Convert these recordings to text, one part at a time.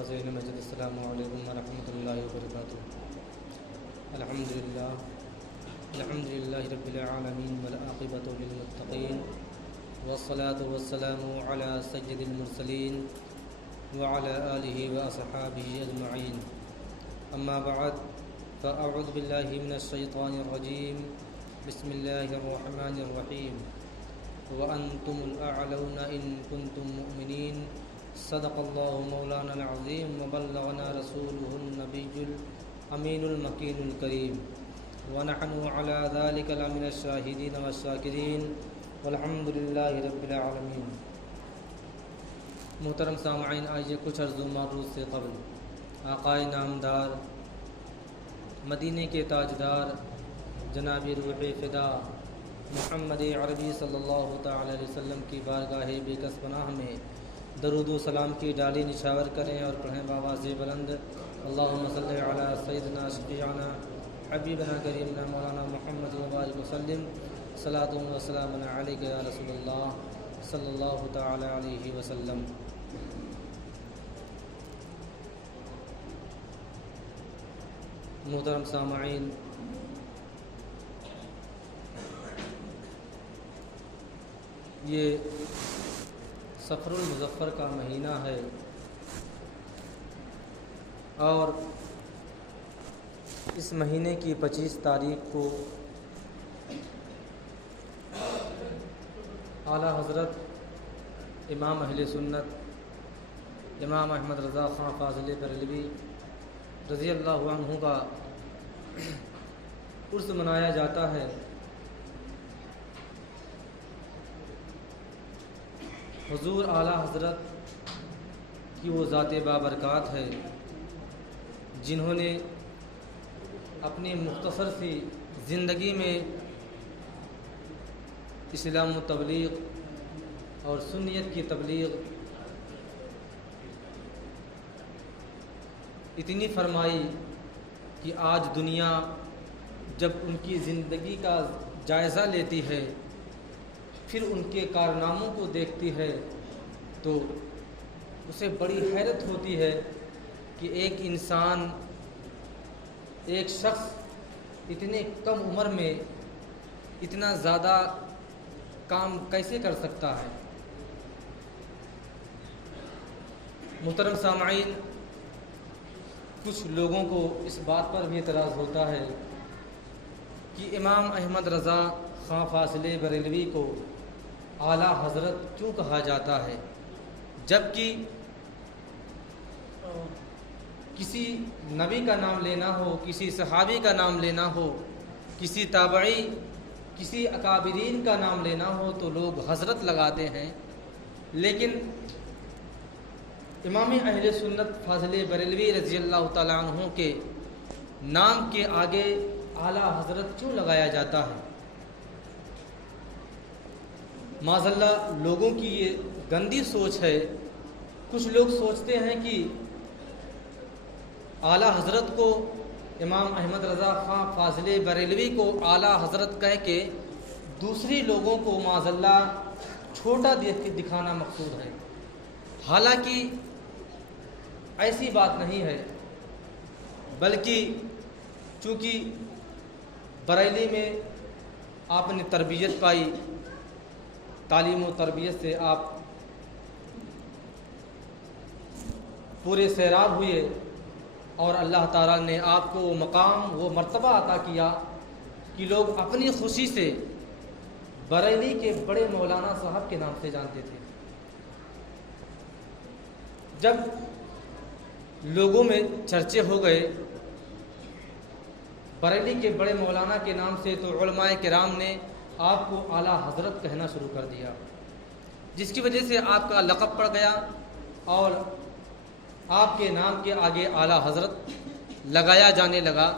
حاضرین مجد السلام علیکم ورحمۃ اللہ وبرکاتہ۔ الحمدللہ رب العالمین والعاقبۃ للمتقین والصلاة والسلام علی سید المرسلین وعلی آلہ واصحابہ اجمعین، اما بعد فاعوذ باللہ من الشیطان الرجیم، بسم اللہ الرحمن الرحیم، وانتم الاعلون ان کنتم مؤمنین، صدق اللہ مولانا العظیم وبلغنا رسولہ النبی الامین المکین الکریم، ونحن علی ذلک لمن الشاہدین والشاکرین والحمد للہ رب العالمین۔ محترم سامعین، آئیے کچھ عرض و معروض سے قبل آقائے نامدار، مدینے کے تاجدار، جناب روح فدا محمد عربی صلی اللہ تعالی علیہ وسلم کی بارگاہ بے کس پناہ میں درود و سلام کی ڈالی نشاور کریں اور پڑھیں بآواز بلند، اللہم صلی علی سیدنا شفیعنا حبیبنا کریمنا مولانا محمد وبارک وسلم، صلاۃ و سلام علیک یا رسول اللہ صلی اللہ تعالی علیہ وسلم۔ محترم سامعین، یہ سفر المظفر کا مہینہ ہے اور اس مہینے کی 25 تاریخ کو اعلیٰ حضرت امام اہل سنت امام احمد رضا خان فاضل بریلوی رضی اللہ عنہ کا عرس منایا جاتا ہے۔ حضور اعلیٰ حضرت کی وہ ذات بابرکات ہے جنہوں نے اپنی مختصر سی زندگی میں اسلام و تبلیغ اور سنیت کی تبلیغ اتنی فرمائی کہ آج دنیا جب ان کی زندگی کا جائزہ لیتی ہے، پھر ان کے کارناموں کو دیکھتی ہے تو اسے بڑی حیرت ہوتی ہے کہ ایک انسان، ایک شخص اتنے کم عمر میں اتنا زیادہ کام کیسے کر سکتا ہے۔ محترم سامعین، کچھ لوگوں کو اس بات پر بھی اعتراض ہوتا ہے کہ امام احمد رضا خان فاضل بریلوی کو اعلیٰ حضرت کیوں کہا جاتا ہے، جبکہ کسی نبی کا نام لینا ہو، کسی صحابی کا نام لینا ہو، کسی تابعی، کسی اکابرین کا نام لینا ہو تو لوگ حضرت لگاتے ہیں، لیکن امام اہل سنت فاضل بریلوی رضی اللہ تعالیٰ عنہ کے نام کے آگے اعلیٰ حضرت کیوں لگایا جاتا ہے؟ معاذ اللہ، لوگوں کی یہ گندی سوچ ہے۔ کچھ لوگ سوچتے ہیں کہ اعلیٰ حضرت کو، امام احمد رضا خان فاضل بریلوی کو اعلیٰ حضرت کہہ کے دوسری لوگوں کو معاذ اللہ چھوٹا دکھانا مقصود ہے، حالانکہ ایسی بات نہیں ہے، بلکہ چونکہ بریلی میں آپ نے تربیت پائی، تعلیم و تربیت سے آپ پورے سیراب ہوئے اور اللہ تعالیٰ نے آپ کو وہ مقام، وہ مرتبہ عطا کیا کہ لوگ اپنی خوشی سے بریلی کے بڑے مولانا صاحب کے نام سے جانتے تھے۔ جب لوگوں میں چرچے ہو گئے بریلی کے بڑے مولانا کے نام سے تو علماء کرام نے آپ کو اعلیٰ حضرت کہنا شروع کر دیا، جس کی وجہ سے آپ کا لقب پڑ گیا اور آپ کے نام کے آگے اعلیٰ حضرت لگایا جانے لگا،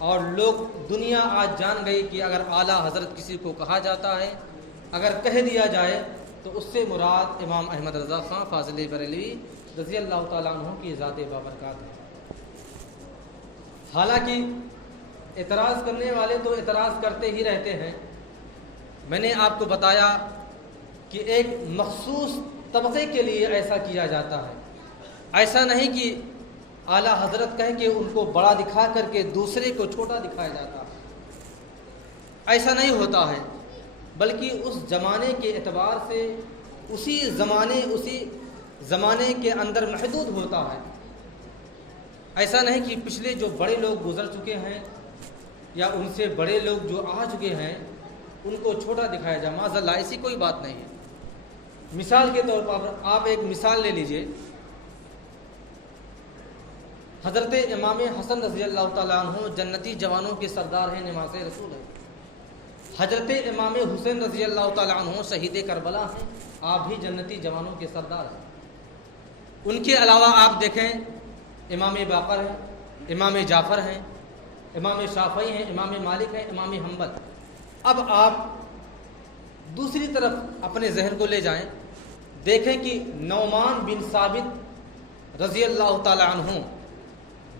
اور لوگ، دنیا آج جان گئی کہ اگر اعلیٰ حضرت کسی کو کہا جاتا ہے، اگر کہہ دیا جائے تو اس سے مراد امام احمد رضا خان فاضل بریلوی رضی اللہ تعالیٰ عنہ کی ذات بابرکات ہے۔ حالانکہ اعتراض کرنے والے تو اعتراض کرتے ہی رہتے ہیں۔ میں نے آپ کو بتایا کہ ایک مخصوص طبقے کے لیے ایسا کیا جاتا ہے، ایسا نہیں کہ اعلیٰ حضرت کہہ کے ان کو بڑا دکھا کر کے دوسرے کو چھوٹا دکھایا جاتا، ایسا نہیں ہوتا ہے، بلکہ اس زمانے کے اعتبار سے اسی زمانے کے اندر محدود ہوتا ہے۔ ایسا نہیں کہ پچھلے جو بڑے لوگ گزر چکے ہیں یا ان سے بڑے لوگ جو آ چکے ہیں ان کو چھوٹا دکھایا جائے، معاذ اللہ، ایسی کوئی بات نہیں ہے۔ مثال کے طور پر آپ ایک مثال لے لیجئے، حضرت امام حسن رضی اللہ تعالیٰ عنہ جنتی جوانوں کے سردار ہیں، نماز رسول ہیں۔ حضرت امام حسین رضی اللہ تعالیٰ عنہ شہید کربلا ہیں، آپ بھی جنتی جوانوں کے سردار ہیں۔ ان کے علاوہ آپ دیکھیں امام باقر ہیں، امام جعفر ہیں، امام شافعی ہیں، امام مالک ہیں، امام حنبل۔ اب آپ دوسری طرف اپنے ذہن کو لے جائیں، دیکھیں کہ نعمان بن ثابت رضی اللہ تعالیٰ عنہ،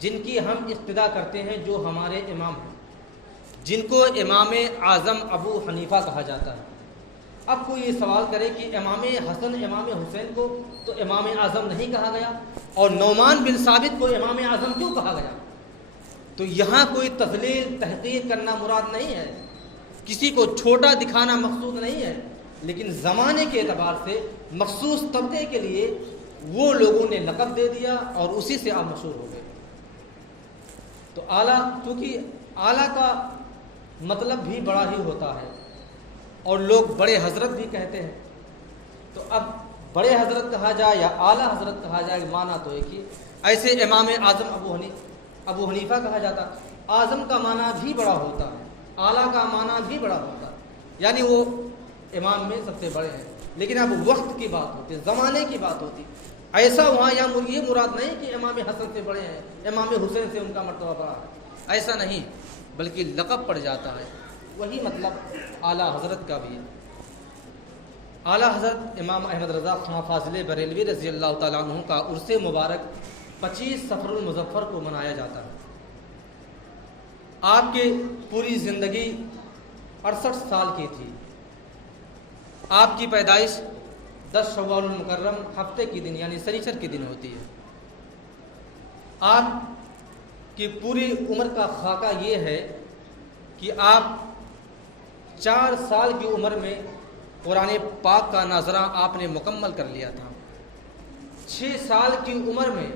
جن کی ہم اقتدا کرتے ہیں، جو ہمارے امام ہیں، جن کو امام اعظم ابو حنیفہ کہا جاتا ہے۔ اب کوئی یہ سوال کرے کہ امام حسن امام حسین کو تو امام اعظم نہیں کہا گیا اور نعمان بن ثابت کو امام اعظم کیوں کہا گیا؟ تو یہاں کوئی تذلیل تحقیر کرنا مراد نہیں ہے، کسی کو چھوٹا دکھانا مقصود نہیں ہے، لیکن زمانے کے اعتبار سے مخصوص طبقے کے لیے وہ لوگوں نے لقب دے دیا اور اسی سے آپ مشہور ہو گئے۔ تو اعلیٰ، کیونکہ اعلیٰ کا مطلب بھی بڑا ہی ہوتا ہے اور لوگ بڑے حضرت بھی کہتے ہیں، تو اب بڑے حضرت کہا جائے یا اعلیٰ حضرت کہا جائے، معنی تو ایک ہی۔ ایسے امام اعظم ابو حنیفہ کہا جاتا، اعظم کا معنی بھی بڑا ہوتا ہے، اعلیٰ کا معنی بھی بڑا ہوتا ہے، یعنی وہ امام میں سب سے بڑے ہیں۔ لیکن اب وقت کی بات ہوتی ہے، زمانے کی بات ہوتی، ایسا وہاں یا یہ مراد نہیں کہ امام حسن سے بڑے ہیں، امام حسین سے ان کا مرتبہ بڑا ہے، ایسا نہیں، بلکہ لقب پڑ جاتا ہے۔ وہی مطلب اعلیٰ حضرت کا بھی ہے۔ اعلیٰ حضرت امام احمد رضا خاں فاضل بریلوی رضی اللہ تعالیٰ عنہ کا عرس مبارک 25 صفر المظفر کو منایا جاتا ہے۔ آپ کی پوری زندگی 68 سال کی تھی۔ آپ کی پیدائش 10 شوال المکرم ہفتے کی دن یعنی سنیچر کے دن ہوتی ہے۔ آپ کی پوری عمر کا خاکہ یہ ہے کہ آپ 4 سال کی عمر میں قرآن پاک کا ناظرہ آپ نے مکمل کر لیا تھا۔ 6 سال کی عمر میں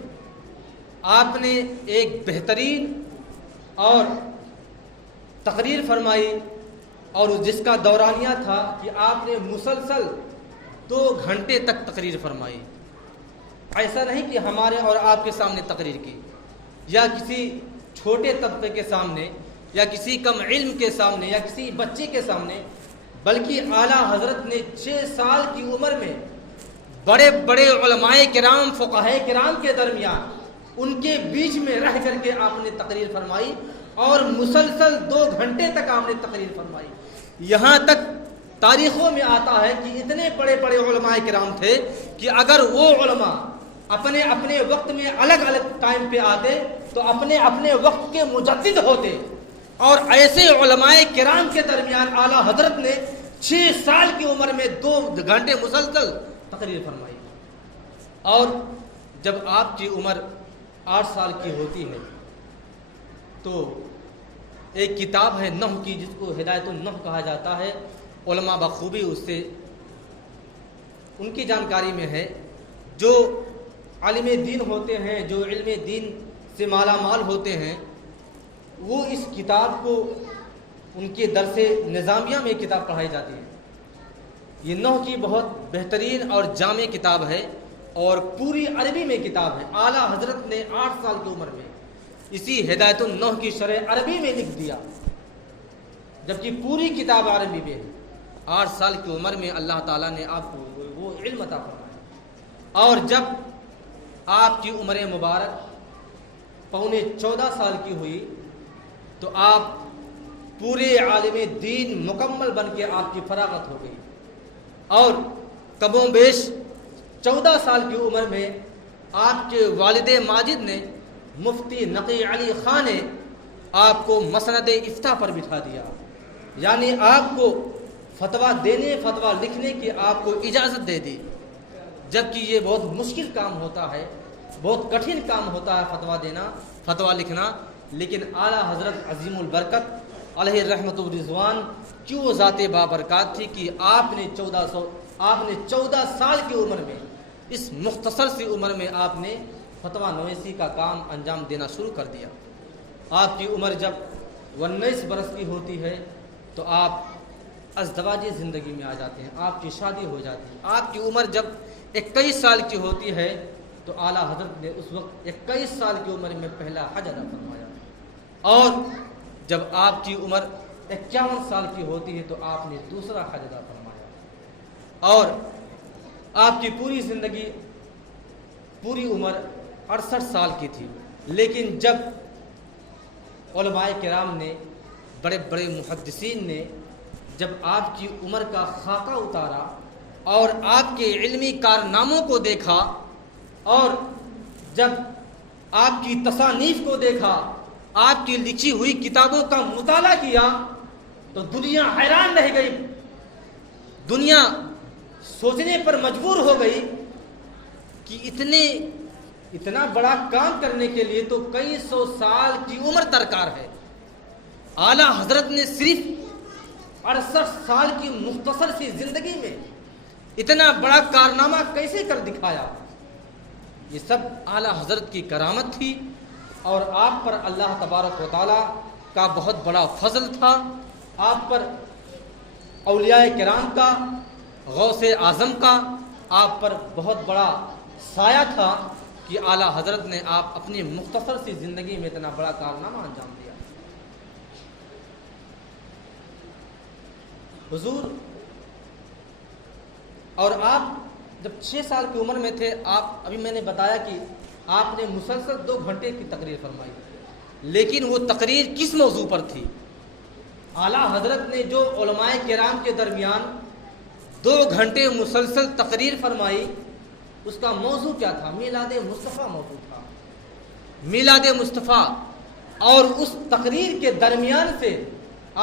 آپ نے ایک بہترین اور تقریر فرمائی، اور جس کا دورانیہ تھا کہ آپ نے مسلسل 2 گھنٹے تک تقریر فرمائی۔ ایسا نہیں کہ ہمارے اور آپ کے سامنے تقریر کی یا کسی چھوٹے طبقے کے سامنے یا کسی کم علم کے سامنے یا کسی بچے کے سامنے، بلکہ اعلیٰ حضرت نے 6 سال کی عمر میں بڑے بڑے علماء کرام، فقہاء کرام کے درمیان ان کے بیچ میں رہ کر کے آپ نے تقریر فرمائی، اور مسلسل 2 گھنٹے تک آپ نے تقریر فرمائی۔ یہاں تک تاریخوں میں آتا ہے کہ اتنے بڑے بڑے علماء کرام تھے کہ اگر وہ علماء اپنے اپنے وقت میں الگ الگ ٹائم پہ آتے تو اپنے اپنے وقت کے مجدد ہوتے، اور ایسے علماء کرام کے درمیان اعلیٰ حضرت نے 6 سال کی عمر میں 2 گھنٹے مسلسل تقریر فرمائی۔ اور جب آپ کی عمر 8 سال کی ہوتی ہے تو ایک کتاب ہے نحو کی، جس کو ہدایت النحو کہا جاتا ہے، علماء بخوبی اس سے ان کی جانکاری میں ہے، جو عالم دین ہوتے ہیں، جو علم دین سے مالا مال ہوتے ہیں، وہ اس کتاب کو ان کے درس نظامیہ میں کتاب پڑھائی جاتی ہے۔ یہ نحو کی بہت بہترین اور جامع کتاب ہے اور پوری عربی میں کتاب ہے۔ اعلیٰ حضرت نے 8 سال کی عمر میں اسی ہدایت النحو کی شرح عربی میں لکھ دیا، جبکہ پوری کتاب عربی میں ہے۔ 8 سال کی عمر میں اللہ تعالیٰ نے آپ کو وہ علم عطا فرمایا، اور جب آپ کی عمر مبارک 14.25 سال کی ہوئی تو آپ پورے عالم دین مکمل بن کے آپ کی فراغت ہو گئی، اور کم و بیش 14 سال کی عمر میں آپ کے والد ماجد نے، مفتی نقی علی خان نے آپ کو مسند افتاء پر بٹھا دیا، یعنی آپ کو فتویٰ دینے، فتویٰ لکھنے کی آپ کو اجازت دے دی، جبکہ یہ بہت مشکل کام ہوتا ہے بہت کٹھن کام ہوتا ہے فتویٰ دینا، فتویٰ لکھنا، لیکن اعلیٰ حضرت عظیم البرکت علیہ رحمت و رضوان کی وہ ذات بابرکات تھی کہ آپ نے 14 سال کی عمر میں، اس مختصر سی عمر میں آپ نے فتویٰ نویسی کا کام انجام دینا شروع کر دیا۔ آپ کی عمر جب 19 برس کی ہوتی ہے تو آپ ازدواجی زندگی میں آ جاتے ہیں، آپ کی شادی ہو جاتی ہے۔ آپ کی عمر جب 21 سال کی ہوتی ہے تو اعلیٰ حضرت نے اس وقت 21 سال کی عمر میں پہلا حج ادا فرمایا، اور جب آپ کی عمر 51 سال کی ہوتی ہے تو آپ نے دوسرا حج ادا فرمایا، اور آپ کی پوری زندگی، پوری عمر 68 سال کی تھی۔ لیکن جب علماء کرام نے، بڑے بڑے محدثین نے جب آپ کی عمر کا خاکہ اتارا اور آپ کے علمی کارناموں کو دیکھا اور جب آپ کی تصانیف کو دیکھا، آپ کی لکھی ہوئی کتابوں کا مطالعہ کیا تو دنیا حیران رہ گئی، دنیا سوچنے پر مجبور ہو گئی کہ اتنا بڑا کام کرنے کے لیے تو کئی سو سال کی عمر درکار ہے۔ اعلیٰ حضرت نے صرف 68 سال کی مختصر سی زندگی میں اتنا بڑا کارنامہ کیسے کر دکھایا؟ یہ سب اعلیٰ حضرت کی کرامت تھی، اور آپ پر اللہ تبارک و تعالیٰ کا بہت بڑا فضل تھا، آپ پر اولیاء کرام کا، غوث اعظم کا آپ پر بہت بڑا سایہ تھا کہ اعلیٰ حضرت نے آپ اپنی مختصر سی زندگی میں اتنا بڑا کارنامہ انجام دیا۔ حضور، اور آپ جب 6 سال کی عمر میں تھے، آپ ابھی میں نے بتایا کہ آپ نے مسلسل 2 گھنٹے کی تقریر فرمائی، لیکن وہ تقریر کس موضوع پر تھی؟ اعلیٰ حضرت نے جو علماء کرام کے درمیان 2 گھنٹے مسلسل تقریر فرمائی، اس کا موضوع کیا تھا؟ میلاد مصطفیٰ موضوع تھا، میلاد مصطفیٰ۔ اور اس تقریر کے درمیان سے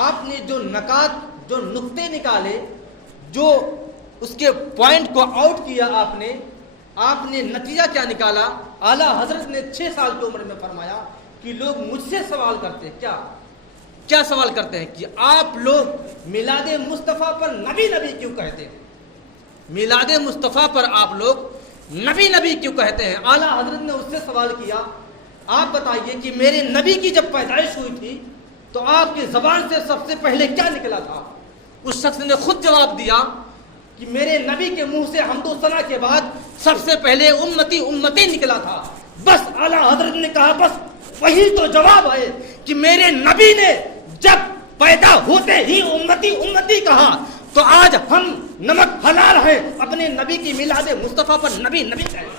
آپ نے جو نکات، جو نقطے نکالے، جو اس کے پوائنٹ کو آؤٹ کیا، آپ نے نتیجہ کیا نکالا؟ اعلیٰ حضرت نے 6 سال کی عمر میں فرمایا کہ لوگ مجھ سے سوال کرتے ہیں، کیا سوال کرتے ہیں کہ آپ لوگ میلاد مصطفیٰ پر نبی نبی کیوں کہتے ہیں؟ میلاد مصطفیٰ پر آپ لوگ نبی نبی کیوں کہتے ہیں؟ اعلیٰ حضرت نے اس سے سوال کیا، آپ بتائیے کہ میرے نبی کی جب پیدائش ہوئی تھی تو آپ کی زبان سے سب سے پہلے کیا نکلا تھا؟ اس شخص نے خود جواب دیا کہ میرے نبی کے منہ سے حمد و ثنا کے بعد سب سے پہلے امتی امتی نکلا تھا۔ بس اعلیٰ حضرت نے کہا، بس وہی تو جواب ہے کہ میرے نبی نے جب پیدا ہوتے ہی امتی امتی کہا، تو آج ہم نمک حلال ہیں اپنے نبی کی میلاد مصطفیٰ پر نبی نبی کہیں۔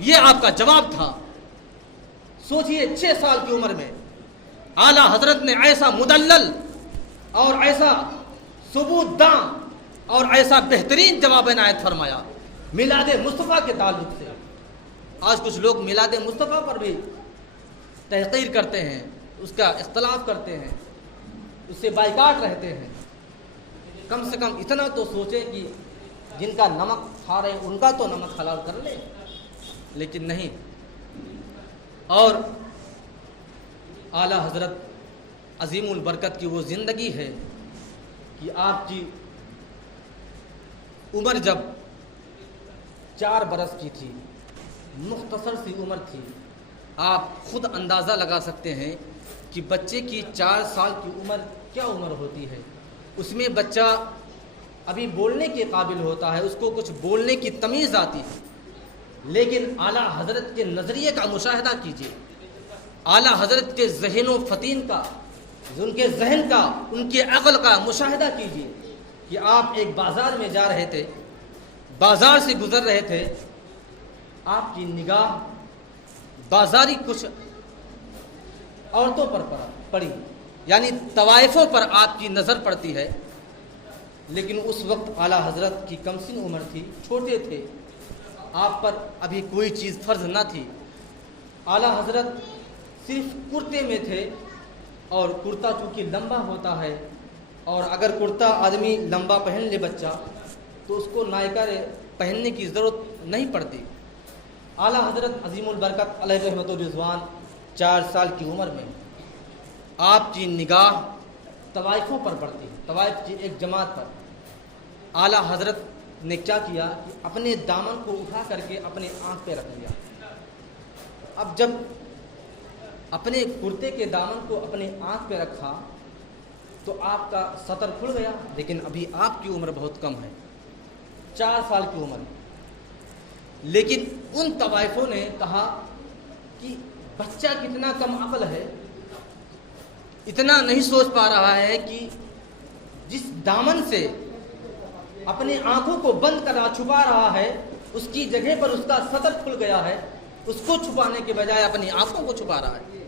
یہ آپ کا جواب تھا۔ سوچئے 6 سال کی عمر میں اعلیٰ حضرت نے ایسا مدلل اور ایسا ثبوت داں اور ایسا بہترین جواب عنایت فرمایا میلاد مصطفیٰ کے تعلق سے۔ آج کچھ لوگ میلاد مصطفیٰ پر بھی تحقیر کرتے ہیں، اس کا اختلاف کرتے ہیں، اس سے بائیکاٹ رہتے ہیں۔ کم سے کم اتنا تو سوچیں کہ جن کا نمک کھا رہے ہیں ان کا تو نمک حلال کر لیں، لیکن نہیں۔ اور اعلیٰ حضرت عظیم البرکت کی وہ زندگی ہے کہ آپ کی عمر جب 4 برس کی تھی، مختصر سی عمر تھی۔ آپ خود اندازہ لگا سکتے ہیں کہ بچے کی 4 سال کی عمر کیا عمر ہوتی ہے۔ اس میں بچہ ابھی بولنے کے قابل ہوتا ہے، اس کو کچھ بولنے کی تمیز آتی ہے، لیکن اعلیٰ حضرت کے نظریے کا مشاہدہ کیجیے، اعلیٰ حضرت کے ذہن و فطین کا، ان کے ذہن کا، ان کے عقل کا مشاہدہ کیجیے کہ آپ ایک بازار میں جا رہے تھے، بازار سے گزر رہے تھے، آپ کی نگاہ بازاری کچھ عورتوں پر پڑی، یعنی طوائفوں پر آپ کی نظر پڑتی ہے، لیکن اس وقت اعلیٰ حضرت کی کم سن عمر تھی، چھوٹے تھے، آپ پر ابھی کوئی چیز فرض نہ تھی۔ اعلیٰ حضرت صرف کرتے میں تھے، اور کرتا چونکہ لمبا ہوتا ہے، اور اگر کرتا آدمی لمبا پہن لے بچہ تو اس کو نائکا پہننے کی ضرورت نہیں پڑتی۔ اعلیٰ حضرت عظیم البرکت علیہ رحمت الرضوان 4 سال کی عمر میں آپ کی نگاہ طوائفوں پر پڑتی، طوائف کی ایک جماعت پر۔ اعلیٰ حضرت نے کیا کیا کہ اپنے دامن کو اٹھا کر کے اپنے آنکھ پہ رکھ لیا۔ اب جب اپنے کرتے کے دامن کو اپنے آنکھ پہ رکھا تو آپ کا سطر کھل گیا، لیکن ابھی آپ کی عمر بہت کم ہے، 4 سال کی عمر۔ لیکن ان طوائفوں نے کہا کہ بچہ کتنا کم عقل ہے، اتنا نہیں سوچ پا رہا ہے کہ جس دامن سے اپنے آنکھوں کو بند کرا چھپا رہا ہے اس کی جگہ پر اس کا سطر کھل گیا ہے، اس کو چھپانے کے بجائے اپنی آنکھوں کو چھپا رہا ہے۔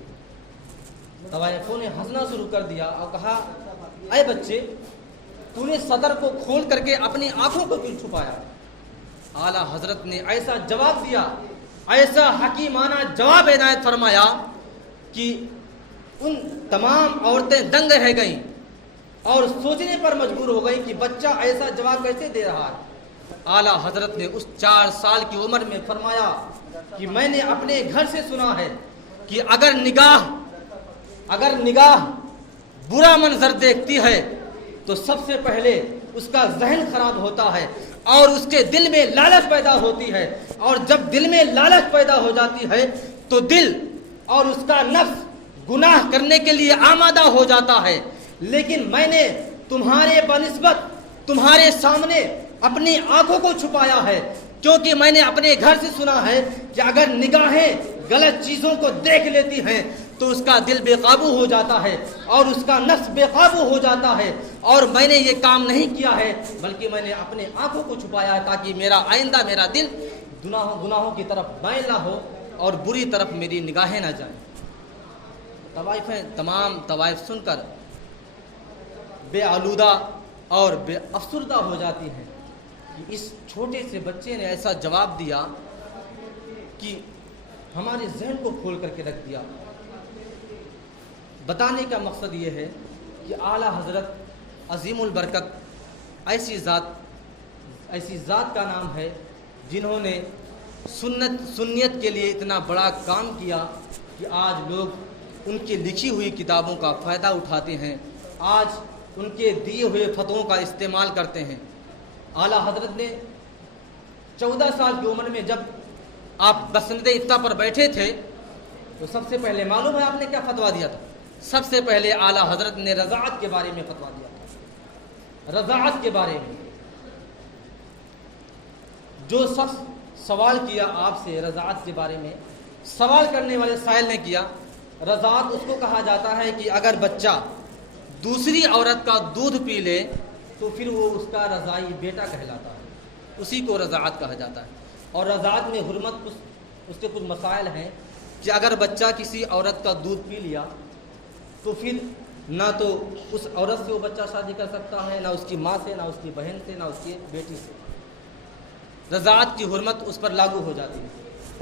طوائفوں نے ہنسنا شروع کر دیا اور کہا اے بچے، تو نے سطر کو کھول کر کے اپنی آنکھوں کو کیوں چھپایا؟ اعلیٰ حضرت نے ایسا جواب دیا، ایسا حکیمانہ جواب عنایت فرمایا کہ ان تمام عورتیں دنگ رہ گئیں اور سوچنے پر مجبور ہو گئی کہ بچہ ایسا جواب کیسے دے رہا ہے۔ اعلیٰ حضرت نے اس 4 سال کی عمر میں فرمایا کہ میں نے اپنے گھر سے سنا ہے کہ اگر نگاہ برا منظر دیکھتی ہے تو سب سے پہلے اس کا ذہن خراب ہوتا ہے اور اس کے دل میں لالچ پیدا ہوتی ہے، اور جب دل میں لالچ پیدا ہو جاتی ہے تو دل اور اس کا نفس گناہ کرنے کے لیے آمادہ ہو جاتا ہے۔ لیکن میں نے تمہارے بنسبت تمہارے سامنے اپنی آنکھوں کو چھپایا ہے، کیونکہ میں نے اپنے گھر سے سنا ہے کہ اگر نگاہیں غلط چیزوں کو دیکھ لیتی ہیں تو اس کا دل بے قابو ہو جاتا ہے اور اس کا نفس بے قابو ہو جاتا ہے، اور میں نے یہ کام نہیں کیا ہے بلکہ میں نے اپنے آنکھوں کو چھپایا ہے تاکہ میرا دل گناہوں کی طرف مائل نہ ہو اور بری طرف میری نگاہیں نہ جائیں۔ تمام طوائف سن کر بے آلودہ اور بے افسردہ ہو جاتی ہیں کہ اس چھوٹے سے بچے نے ایسا جواب دیا کہ ہمارے ذہن کو کھول کر کے رکھ دیا۔ بتانے کا مقصد یہ ہے کہ اعلیٰ حضرت عظیم البرکت ایسی ذات کا نام ہے جنہوں نے سنیت کے لیے اتنا بڑا کام کیا کہ آج لوگ ان کی لکھی ہوئی کتابوں کا فائدہ اٹھاتے ہیں، آج ان کے دیے ہوئے فتووں کا استعمال کرتے ہیں۔ اعلیٰ حضرت نے 14 سال کی عمر میں جب آپ بسند افتاء پر بیٹھے تھے تو سب سے پہلے معلوم ہے آپ نے کیا فتویٰ دیا تھا؟ سب سے پہلے اعلیٰ حضرت نے رضاعت کے بارے میں فتویٰ دیا تھا۔ رضاعت کے بارے میں جو شخص سوال کیا آپ سے رضاعت کے بارے میں، سوال کرنے والے سائل نے کیا، رضاعت اس کو کہا جاتا ہے کہ اگر بچہ دوسری عورت کا دودھ پی لے تو پھر وہ اس کا رضاعی بیٹا کہلاتا ہے، اسی کو رضاعت کہا جاتا ہے۔ اور رضاعت میں حرمت اس کے کچھ مسائل ہیں کہ اگر بچہ کسی عورت کا دودھ پی لیا تو پھر نہ تو اس عورت سے وہ بچہ شادی کر سکتا ہے، نہ اس کی ماں سے، نہ اس کی بہن سے، نہ اس کی بیٹی سے۔ رضاعت کی حرمت اس پر لاگو ہو جاتی ہے۔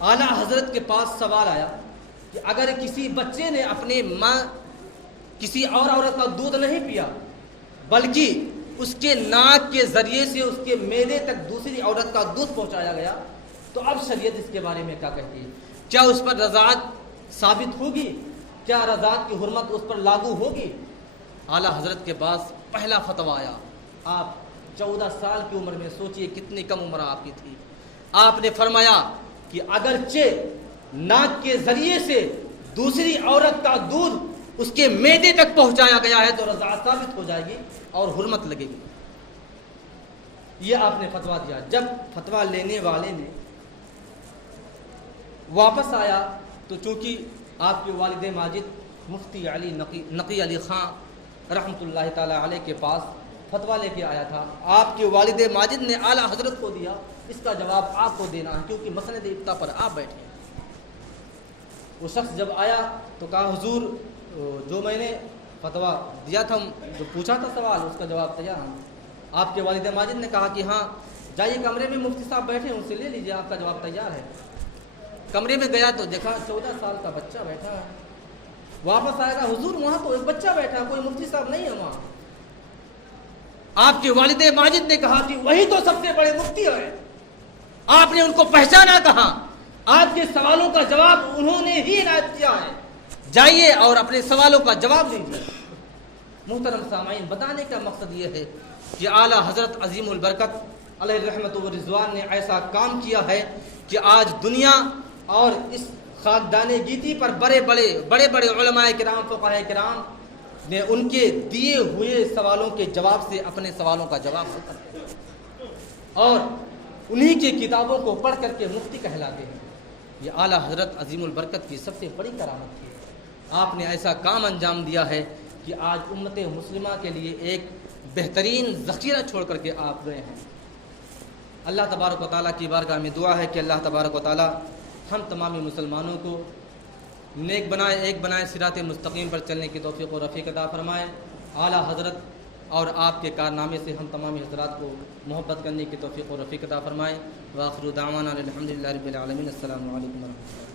اعلیٰ حضرت کے پاس سوال آیا کہ اگر کسی بچے نے اپنے ماں کسی اور عورت کا دودھ نہیں پیا بلکہ اس کے ناک کے ذریعے سے اس کے معدے تک دوسری عورت کا دودھ پہنچایا گیا تو اب شریعت اس کے بارے میں کیا کہتی ہے؟ کیا اس پر رضاعت ثابت ہوگی؟ کیا رضاعت کی حرمت اس پر لاگو ہوگی؟ اعلیٰ حضرت کے پاس پہلا فتویٰ آیا۔ آپ 14 سال کی عمر میں، سوچئے کتنی کم عمر آپ کی تھی، آپ نے فرمایا کہ اگرچہ ناک کے ذریعے سے دوسری عورت کا دودھ اس کے معدے تک پہنچایا گیا ہے تو رضاعت ثابت ہو جائے گی اور حرمت لگے گی۔ یہ آپ نے فتویٰ دیا۔ جب فتویٰ لینے والے نے واپس آیا تو چونکہ آپ کے والد ماجد مفتی علی نقی علی خان رحمۃ اللہ تعالی علیہ کے پاس فتویٰ لے کے آیا تھا، آپ کے والد ماجد نے اعلیٰ حضرت کو دیا، اس کا جواب آپ کو دینا ہے کیونکہ مسند افتاء پر آپ بیٹھے ہیں۔ وہ شخص جب آیا تو کہا حضور جو میں نے فتویٰ دیا تھا، جو پوچھا تھا سوال، اس کا جواب تیار ہے۔ آپ کے والد ماجد نے کہا کہ ہاں جائیے کمرے میں مفتی صاحب بیٹھے ہیں، ان سے لے لیجیے، آپ کا جواب تیار ہے۔ کمرے میں گیا تو دیکھا 14 سال کا بچہ بیٹھا ہے۔ واپس آئے گا حضور وہاں تو ایک بچہ بیٹھا ہے، کوئی مفتی صاحب نہیں ہے وہاں۔ آپ کے والد ماجد نے کہا کہ وہی تو سب سے بڑے مفتی ہیں، آپ نے ان کو پہچانا کہاں؟ آپ کے سوالوں کا جواب انہوں نے ہی عنایت کیا ہے، جائیے اور اپنے سوالوں کا جواب دیجیے۔ محترم سامعین، بتانے کا مقصد یہ ہے کہ اعلیٰ حضرت عظیم البرکت علیہ رحمت و رضوان نے ایسا کام کیا ہے کہ آج دنیا اور اس خاکدان گیتی پر بڑے بڑے علماء کرام، فقہاء کرام نے ان کے دیے ہوئے سوالوں کے جواب سے اپنے سوالوں کا جواب دیتے ہیں اور انہی کی کتابوں کو پڑھ کر کے مفتی کہلاتے ہیں۔ یہ اعلیٰ حضرت عظیم البرکت کی سب سے بڑی کرامت ہے۔ آپ نے ایسا کام انجام دیا ہے کہ آج امت مسلمہ کے لیے ایک بہترین ذخیرہ چھوڑ کر کے آپ گئے ہیں۔ اللہ تبارک و تعالیٰ کی بارگاہ میں دعا ہے کہ اللہ تبارک و تعالیٰ ہم تمامی مسلمانوں کو نیک بنائے، ایک بنائے، صراط مستقیم پر چلنے کی توفیق و رفیق عطا فرمائے۔ اعلیٰ حضرت اور آپ کے کارنامے سے ہم تمامی حضرات کو محبت کرنے کی توفیق و رفیق عطا فرمائے۔ وآخر دعوانا الحمدللہ رب العالمین۔ السلام علیکم ورحمۃ اللہ۔